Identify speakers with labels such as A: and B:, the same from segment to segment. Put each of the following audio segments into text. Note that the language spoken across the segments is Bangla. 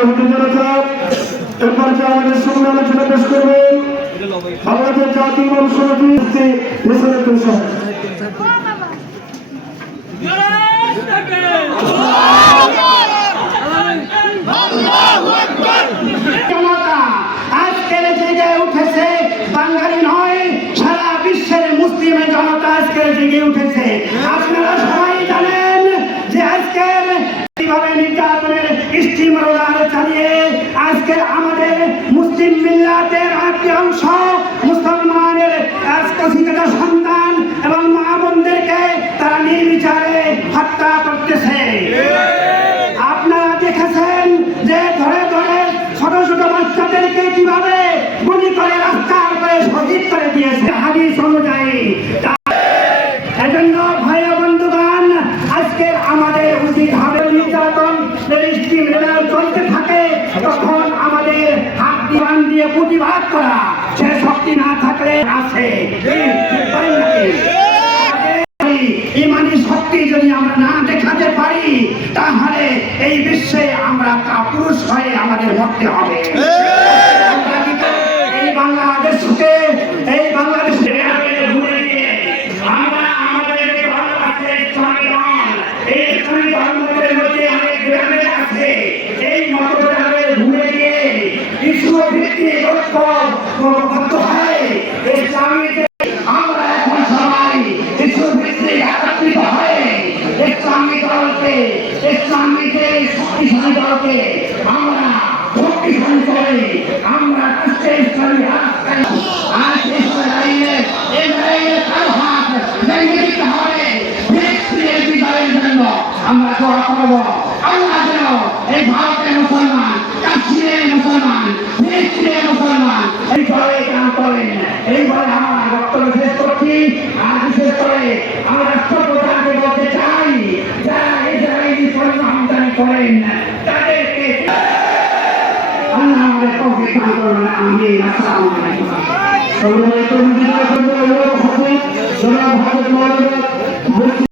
A: হতে জনতা এরপর যে আমাদের সামনে আলোচনা পেশ করবেন আমাদের জাতীয় বংশবাদী
B: আজকে আমাদের মুসলিম মিল্লাতের একটি অংশ মুসলমানের সন্তান এবং মা বোনদেরকে তারা নির্বিচারে হত্যা করতেছে। আপনারা দেখেছেন যে ধরে ধরে ছোট ছোট বাচ্চাদেরকে কীভাবে প্রতিবাদ করা। সে শক্তি না থাকলে আছে ইমানি শক্তি যদি আমরা না দেখাতে পারি তাহলে এই বিশ্বে আমরা কাপুরুষ হয়ে আমাদের মরতে হবে। বাংলাদেশকে আমরা দোয়া করব। আল্লাহ যেন এই ভারতের মুসলমান কাশ্মীরের মুসলমান ফিলিস্তিনের মুসলমান, এই দলে কাম করেন। এইভাবে আমার বক্তব্য শেষ করছি। আর বিশেষ করে আমার রাষ্ট্রপ্রধানকে বলতে চাই, যারা ইসরায়েলি পণ্য আমদানি করেন, তাদেরকে আল্লাহ আমাদের তৌফিক দান করুন। আমিন। আসসালামু আলাইকুম।
A: চন্দ্র ইমাম হাফিজ জনাব হাফিজ মাওলানা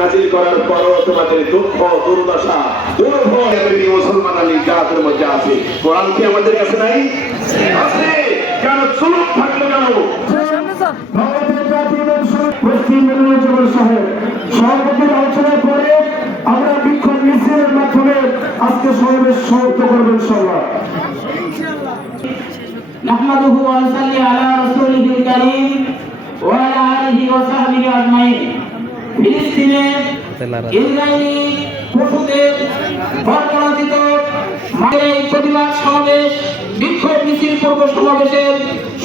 C: নাজিল করার পরও তোমাদের দুঃখ দুর্দশা দুর্ভয় এমনি মুসলমান নির্যাতের মধ্যে আছে কোরআন কি আমাদের কাছে নাই আছে কেন চুলুক থাকলো কেন
A: ভারতের জাতীয় বংশবাদী মুফতি মিনুজ্জামান সাহেব সভাপতির আলোচনার পরে আমরা বিক্ষোভ মিছিলের মাধ্যমে আজকে সমাবেশ সমাপ্ত করবেন সবাই
D: نحمده ونصلي على رسوله الكريم وعلى آله وصحبه أجمعين ফিলিস্তিনে ইসরায়েলি পশুদের বর্ণনাতীত মায়ের এই প্রতিবাদ সমাবেশ বিক্ষোভ মিছিল পূর্ব সমাবেশের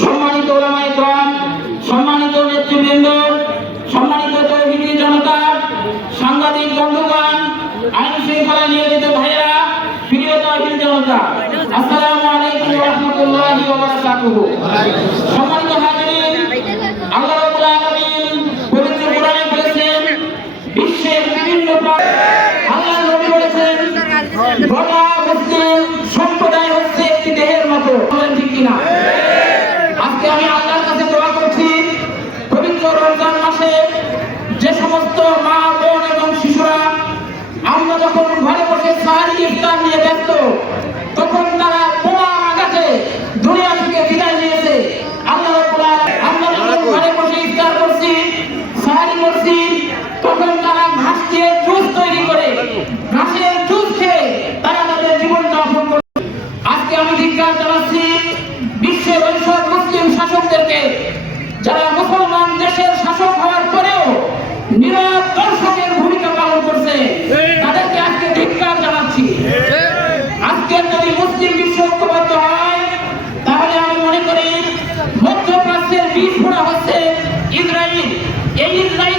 D: সম্মানিত ওলামাই গ্রাম সম্মানিত নেতৃবৃন্দ সম্মানিত তৌহিদি জনতা সাংবাদিক বন্ধুগণ আইন শৃঙ্খলা নিয়োজিত ভাইয়েরা প্রিয় তৌহিদ জনতা আসসালামু আলাইকুম রাহমাতুল্লাহি ওয়া বারাকাতুহু।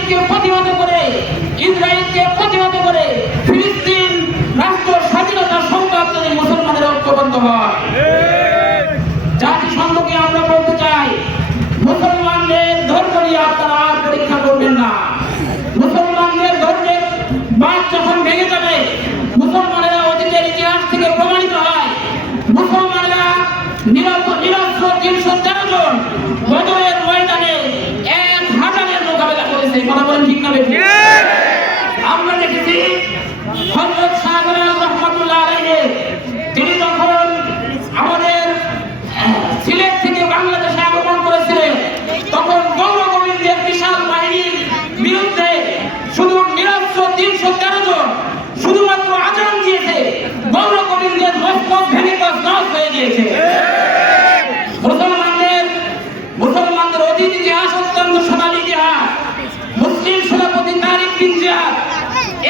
D: ইসরায়েলকে প্রতিহত করে ইসরায়েলকে প্রতিহত করে ফিলিস্তিন রাষ্ট্র স্বাধীনতা সংগ্রাম মুসলমানের ঐক্যবদ্ধ হয়।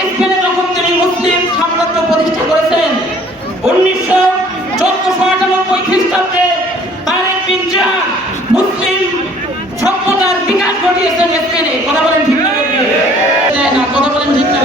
D: স্পেনে যখন প্রতিষ্ঠা করেছেন, উনিশশো চোদ্দশো আটানব্বই খ্রিস্টাব্দে তারেক বিনজা মুসলিম সভ্যতার বিকাশ ঘটিয়েছেন স্পেনে। কথা বলেন ঠিক না কথা বলেন ঠিক না